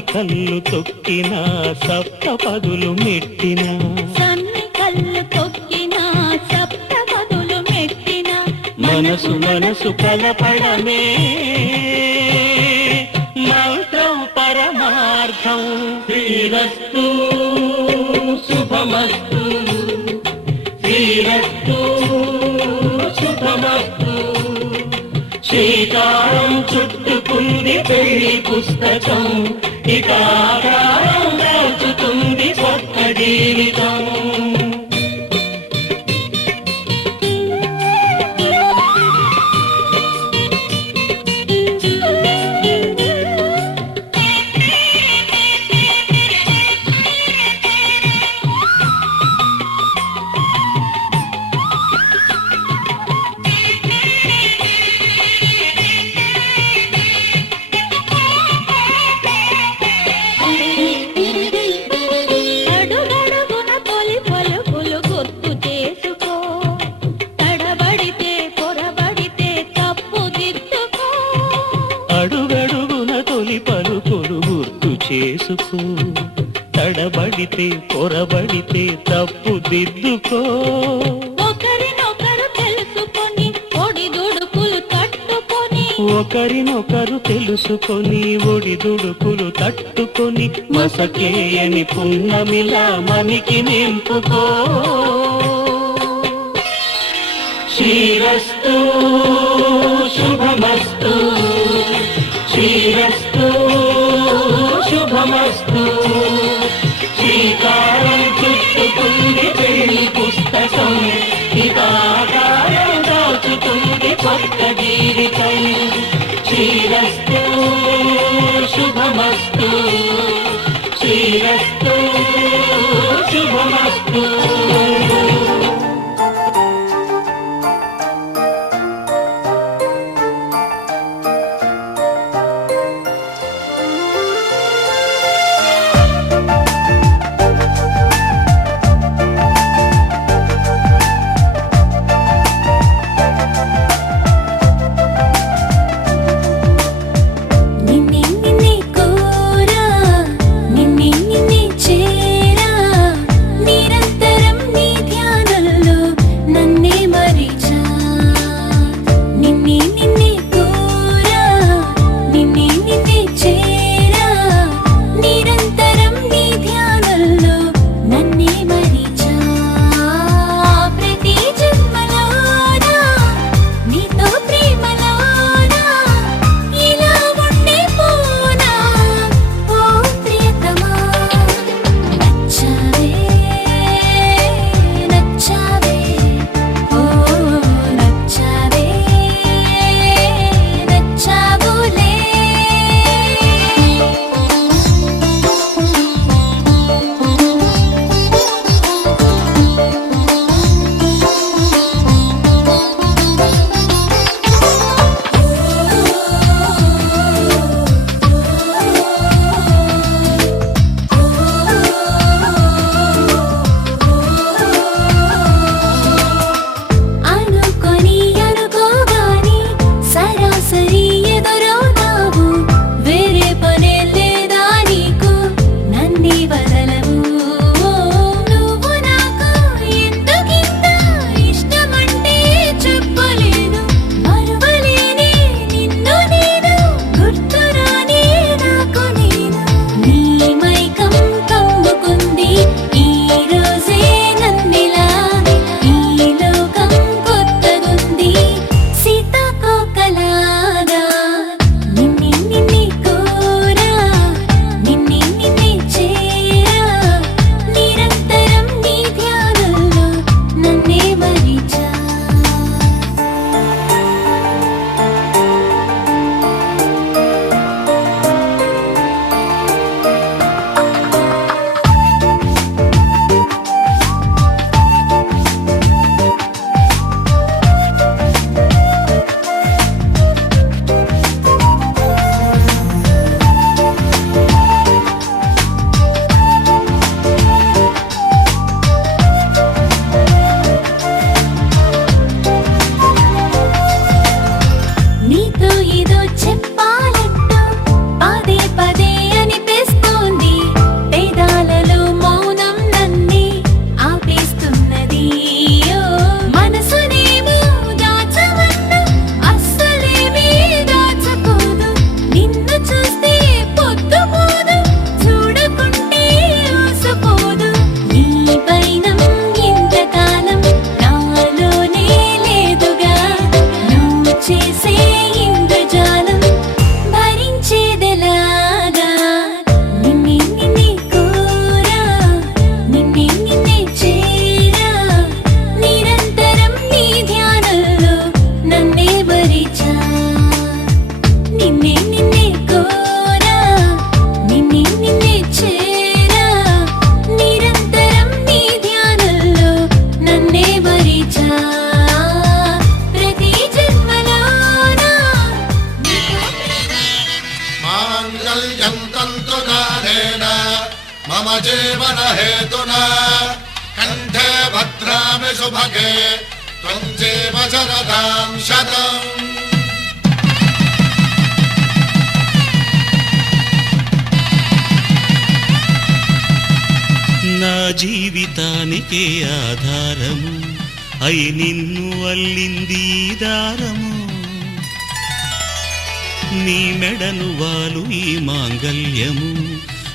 సన్ని కళ్ళు తొక్కిన సప్త పదులు మెట్టిన. సన్ని కళ్ళు తొక్కిన సప్త పదులు మెట్టిన. మనసు మనసు కలపడమే. మంత్రం పరమార్థం శ్రీరస్తు. శుభమస్తు. శ్రీరస్తు. శుభమస్తు. శ్రీకారం చుట్టుకుంది పెళ్ళి పుస్తకం. ఇక దాచుతుంది కొత్త జీవితం పొరబడితే తప్పు దిద్దుకో. ఒకరినొకరు తెలుసుకొని ఒడిదుడుకులు తట్టుకొని. ఒకరినొకరు తెలుసుకొని ఒడిదుడుకులు తట్టుకొని మసకేయని పున్నమిలా మనికి నింపుకో. శ్రీరస్తు శుభమస్తు. శ్రీరస్తు శుభమస్తు. శ్రీకారం దాచుతుంది కొత్త జీవితం శ్రీరస్తు శుభమస్తు. 一起。हेतुना कण्ठे भद्रामि सुभगे त्वं जीव शरदां शतम् నా జీవితానికే ఆధారము అయి నిన్ను అల్లింది ఈ దారము నీ మెడను వాలు ఈ మాంగల్యము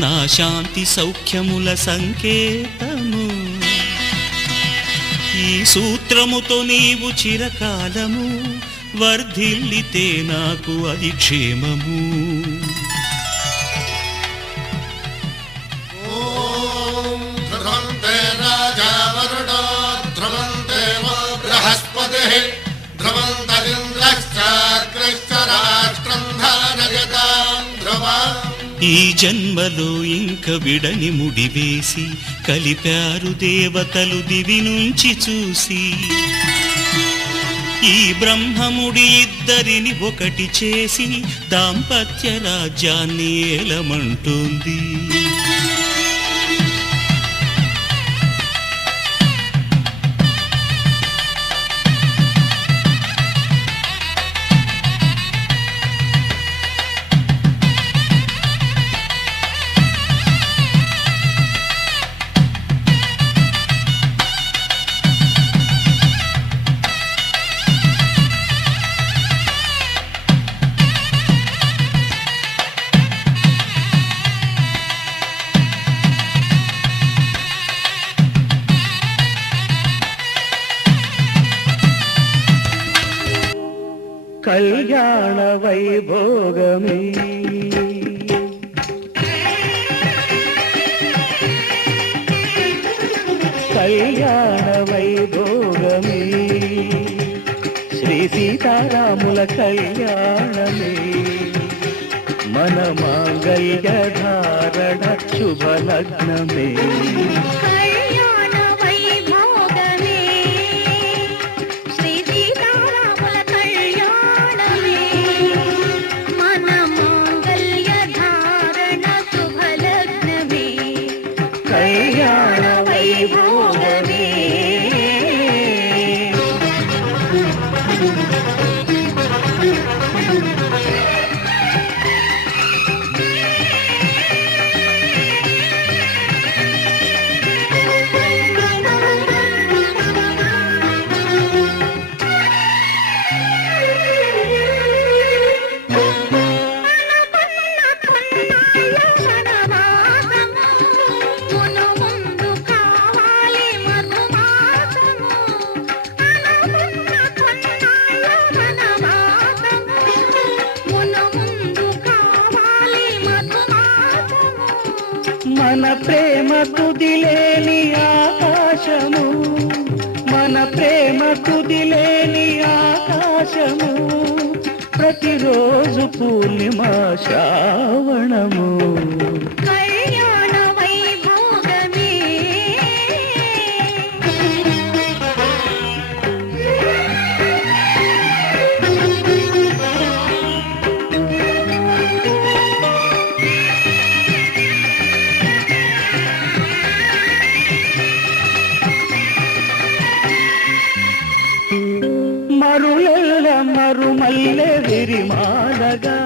నా శాంతి సౌఖ్యముల సంకేతము. ఈ సూత్రముతో నీవు చిరకాలము వర్ధిల్లితే నాకు అది క్షేమము. ఈ జన్మలో ఇంక విడని ముడివేసి కలిపారు దేవతలు దివి నుంచి చూసి. ఈ బ్రహ్మముడి ఇద్దరిని ఒకటి చేసి దాంపత్య రాజ్యాన్ని ఏలమంటుంది. కళ్యాణ వైభోగమే. కళ్యాణ వైభోగమే. శ్రీ సీతారాముల కళ్యాణమే. మన మాంగళ్య ధారణ శుభలగ్నమే. కళ్యాణ మన ప్రేమ తుదిలేని ఆకాశము. ప్రతిరోజు పూర్ణిమ శ్రావణము. మాలగా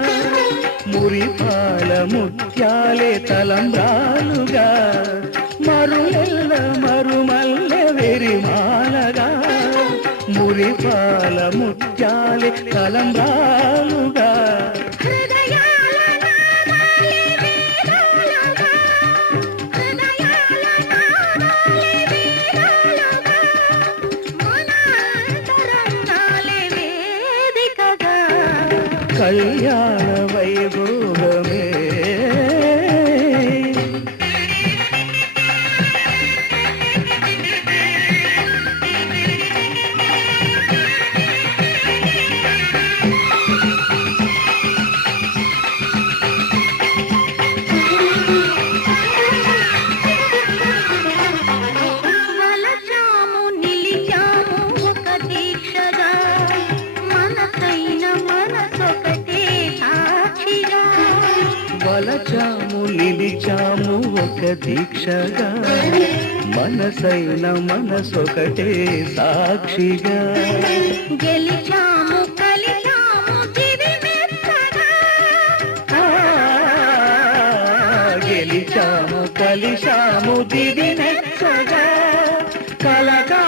మురిపాల ముత్యాలే తలంబ్రాలుగా. మరులెల్ల మరుమల్లె విరిమాలగా మురిపాల ముత్యాలే తలంబ్రాలు. కళ్యాణ మనసైన మనసొకటే సాక్షిగా. గెలిచాము కలిసాము దివి మెచ్చగా కలగా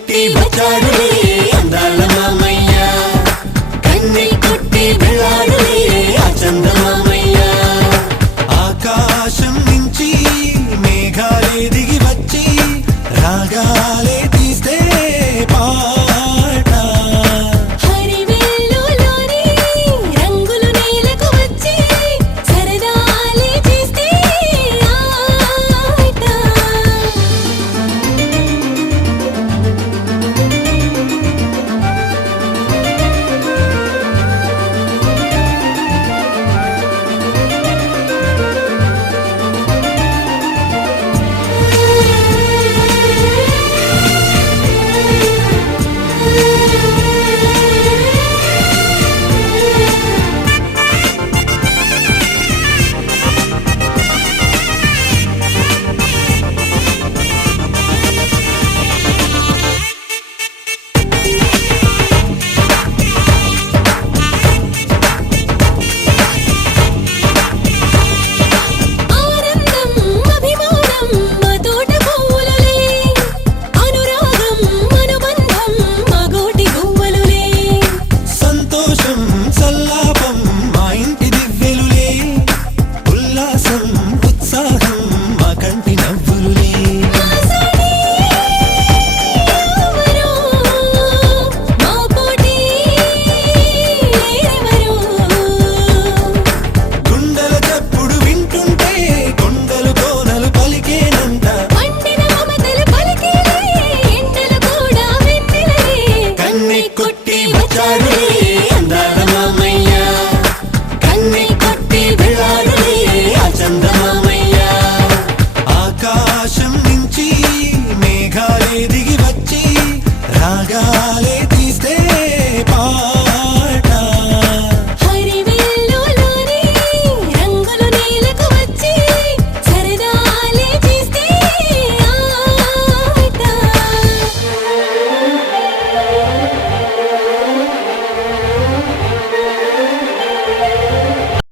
கட்டி வச்சாரு